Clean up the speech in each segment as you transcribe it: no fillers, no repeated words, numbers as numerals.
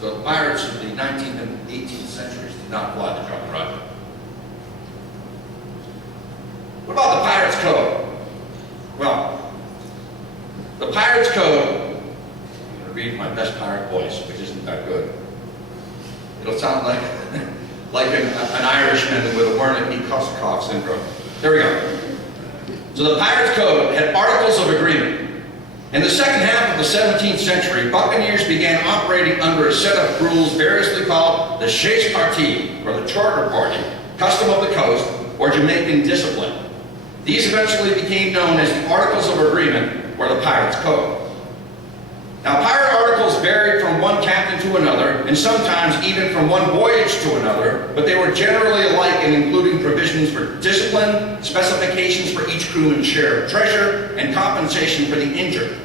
So the pirates of the 19th and 18th centuries did not fly the Jolly Roger. What about the Pirates Code? Well, the Pirates Code, I'm going to read my best pirate voice, which isn't that good. It'll sound like, like an Irishman with a Wernicke-Korsakoff syndrome. There we go. So the Pirates Code had articles of agreement. In the second half of the 17th century, buccaneers began operating under a set of rules variously called the chasse partie, or the charter party, custom of the coast, or Jamaican discipline. These eventually became known as the Articles of Agreement, or the Pirates Code. Now, pirate articles varied from one captain to another, and sometimes even from one voyage to another, but they were generally alike in including provisions for discipline, specifications for each crewman's share of treasure, and compensation for the injured.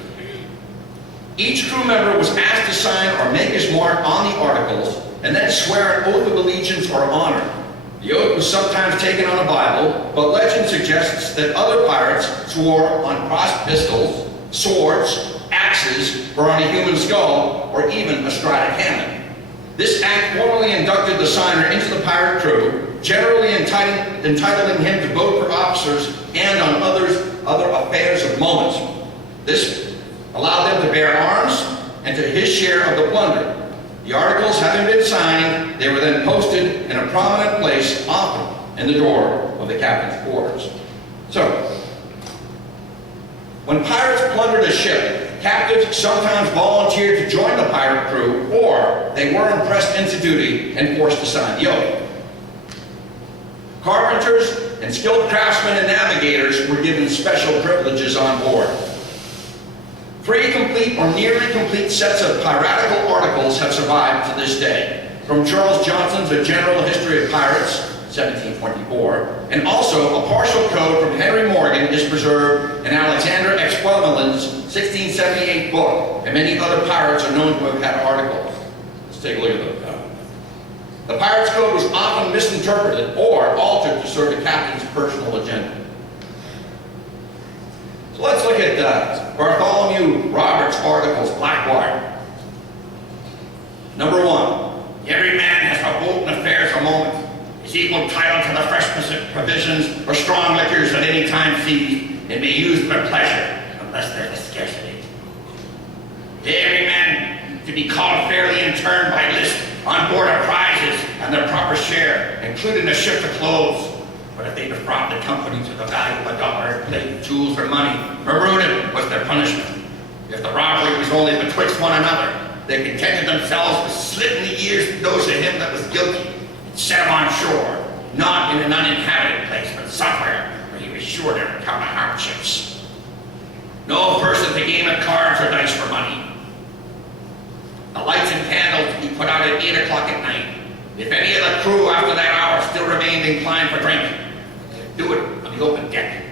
Each crew member was asked to sign or make his mark on the articles, and then swear an oath of allegiance or honor. The oath was sometimes taken on a Bible, but legend suggests that other pirates swore on crossed pistols, swords, axes, or on a human skull, or even astride a cannon. This act formally inducted the signer into the pirate crew, generally entitling him to vote for officers and on other affairs of moment. This allowed them to bear arms and to his share of the plunder. The articles having been signed, they were then posted in a prominent place, often in the door of the captain's quarters. So, when pirates plundered a ship, captives sometimes volunteered to join the pirate crew, or they were impressed into duty and forced to sign the oath. Carpenters and skilled craftsmen and navigators were given special privileges on board. 3 complete or nearly complete sets of piratical articles have survived to this day, from Charles Johnson's A General History of Pirates, 1724, and also a partial code from Henry Morgan is preserved in Alexander Exquemelin's 1678 book, and many other pirates are known to have had articles. Let's take a look at those. The Pirates Code was often misinterpreted or altered to serve the captain's personal agenda. So let's look at Bartholomew Roberts' articles, Blackwire. Number 1, every man has a vote in affairs a moment. Is equal title to the fresh provisions or strong liquors at any time seized, and may use them at pleasure, unless there's a scarcity. Every man to be called fairly in turn by list on board of prizes and their proper share, including a ship of clothes. But if they defraud the company to the value of $1, plate, jewels, or money, marooned was their punishment. If the robbery was only betwixt one another, they contented themselves with slitting the ears of those of him that was guilty, and set him on shore, not in an uninhabited place, but somewhere where he was sure to encounter hardships. No person to game at cards or dice for money. The lights and candles to be put out at 8 o'clock at night. If any of the crew after that hour still remained inclined for drink, they'd do it on the open deck.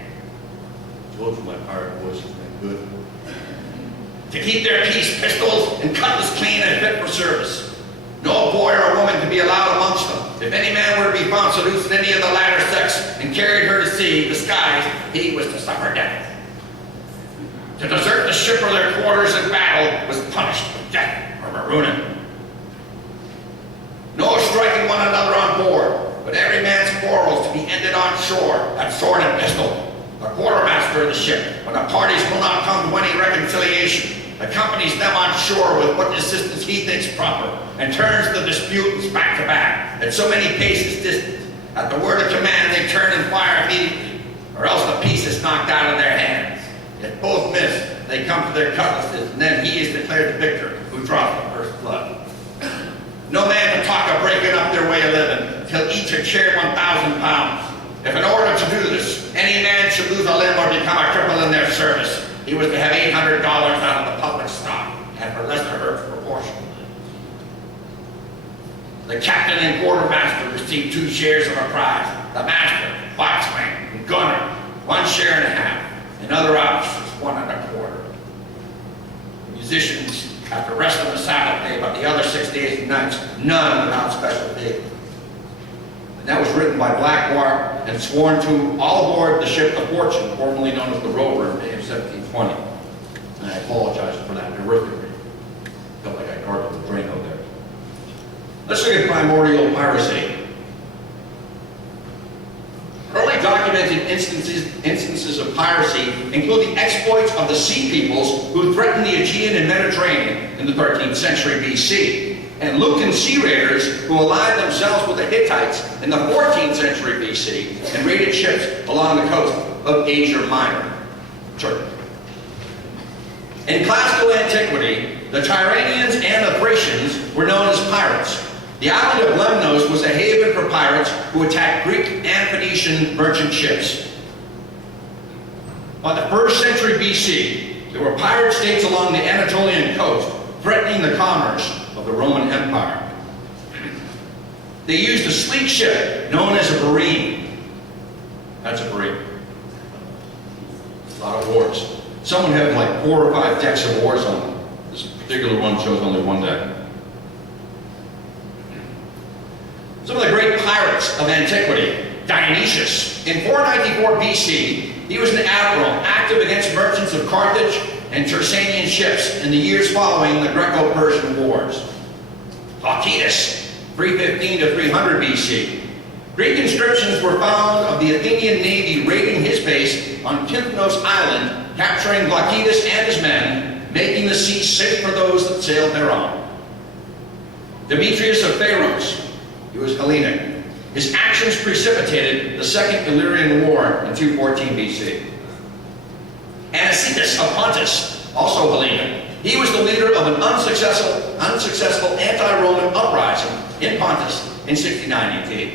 Told you my pirate voice has been good. To keep their peace, pistols and cutlass clean and fit for service. No boy or woman to be allowed amongst them. If any man were to be found seducing any of the latter sex and carried her to sea, disguised, he was to suffer death. To desert the ship or their quarters in battle was punished with death or marooning. No striking one another on board, but every man's quarrels to be ended on shore at sword and pistol. The quartermaster of the ship, when the parties will not come to any reconciliation, accompanies them on shore with what assistance he thinks proper, and turns the disputants back to back, at so many paces distant. At the word of command, they turn and fire immediately, or else the piece is knocked out of their hands. If both miss, they come to their cutlasses, and then he is declared the victor who draws the first blood. No man can talk of breaking up their way of living till each had shared 1,000 pounds. If in order to do this, any man should lose a limb or become a cripple in their service, he was to have $800 out of the public stock, and for lesser hurt proportionally. The captain and quartermaster received 2 shares of a prize. The master, boatswain, and gunner, 1 share and a half, and other officers 1 1/4. The musicians have the rest of the Sabbath day, but the other 6 days and nights, none without special day. And that was written by Blackwire and sworn to all aboard the ship The Fortune, formerly known as the Rover, in May of 1720. And I apologize for that horrific reading. Felt like I gargled the drain out there. Let's look at primordial piracy. Early documented instances of piracy include the exploits of the sea peoples who threatened the Aegean and Mediterranean in the 13th century BC, and Lucan sea raiders who allied themselves with the Hittites in the 14th century BC and raided ships along the coast of Asia Minor, Turkey. In classical antiquity, the Tyrrhenians and the Thracians were known as pirates. The island of Lemnos was a haven for pirates who attacked Greek and Phoenician merchant ships. By the 1st century BC, there were pirate states along the Anatolian coast, threatening the commerce of the Roman Empire. They used a sleek ship known as a barine. That's a barine. A lot of oars. Some would have like 4 or 5 decks of oars on them. This particular one shows only 1 deck. Some of the great pirates of antiquity. Dionisis. In 494 BC, he was an admiral active against merchants of Carthage and Tersanian ships in the years following the Greco-Persian Wars. Tacitus, 315 to 300 BC. Greek inscriptions were found of the Athenian navy raiding his base on Kythnos Island, capturing Tacitus and his men, making the sea safe for those that sailed thereon. Demetrius of Pharos, he was Hellenic. His actions precipitated the Second Illyrian War in 214 BC. Anicetus of Pontus, also Hellenic. He was the leader of an unsuccessful anti-Roman uprising in Pontus in 69 AD.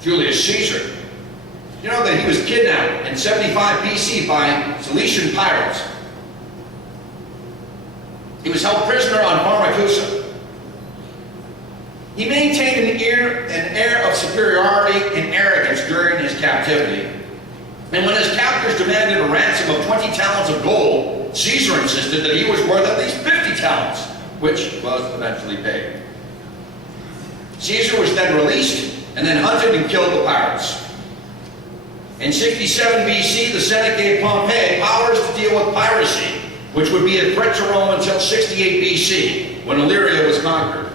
Julius Caesar. You know that he was kidnapped in 75 BC by Cilician pirates. He was held prisoner on Pharmacusa. He maintained an air of superiority and arrogance during his captivity. And when his captors demanded a ransom of 20 talents of gold, Caesar insisted that he was worth at least 50 talents, which was eventually paid. Caesar was then released and then hunted and killed the pirates. In 67 BC, the Senate gave Pompey powers to deal with piracy, which would be a threat to Rome until 68 BC, when Illyria was conquered.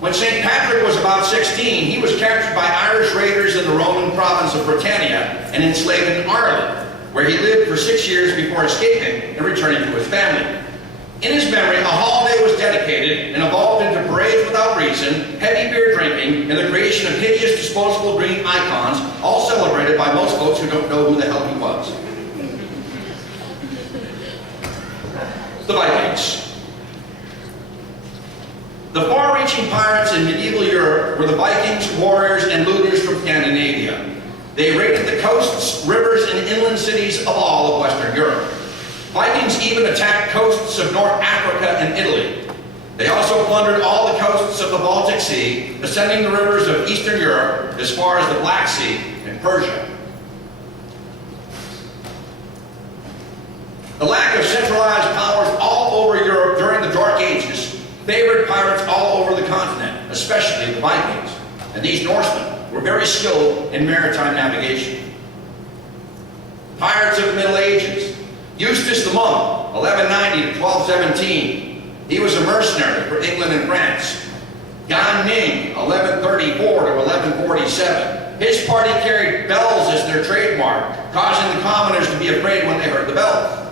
When St. Patrick was about 16, he was captured by Irish raiders in the Roman province of Britannia and enslaved in Ireland, where he lived for 6 years before escaping and returning to his family. In his memory, a holiday was dedicated and evolved into parades without reason, heavy beer drinking, and the creation of hideous disposable green icons, all celebrated by most folks who don't know who the hell he was. The Vikings. The far-reaching pirates in medieval Europe were the Vikings, warriors, and looters from Scandinavia. They raided the coasts, rivers, and inland cities of all of Western Europe. Vikings even attacked coasts of North Africa and Italy. They also plundered all the coasts of the Baltic Sea, ascending the rivers of Eastern Europe as far as the Black Sea and Persia. The lack of centralized powers all over Europe during the Dark Ages favored pirates all over the continent, especially the Vikings. And these Norsemen were very skilled in maritime navigation. Pirates of the Middle Ages. Eustace the Monk, 1190 to 1217. He was a mercenary for England and France. Gan Ning, 1134 to 1147. His party carried bells as their trademark, causing the commoners to be afraid when they heard the bells.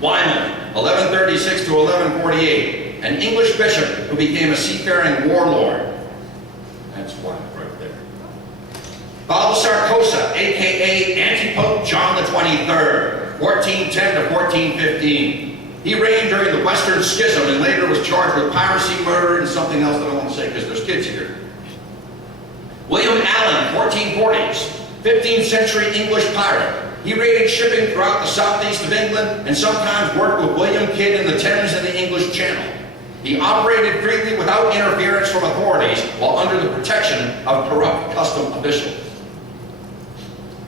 Wyman, 1136 to 1148. An English bishop who became a seafaring warlord. That's Wyman right there. Balthasar Cosa, a.k.a. Antipope John the 23rd, 1410 to 1415. He reigned during the Western Schism and later was charged with piracy, murder, and something else that I won't say because there's kids here. William Allen, 1440s, 15th century English pirate. He raided shipping throughout the southeast of England and sometimes worked with William Kidd in the Thames and the English Channel. He operated freely without interference from authorities while under the protection of corrupt custom officials.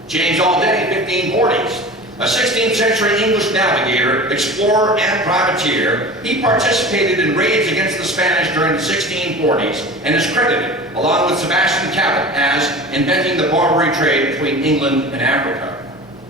James Alday, 1540s, a 16th century English navigator, explorer, and privateer. He participated in raids against the Spanish during the 1640s and is credited, along with Sebastian Cabot, as inventing the Barbary trade between England and Africa.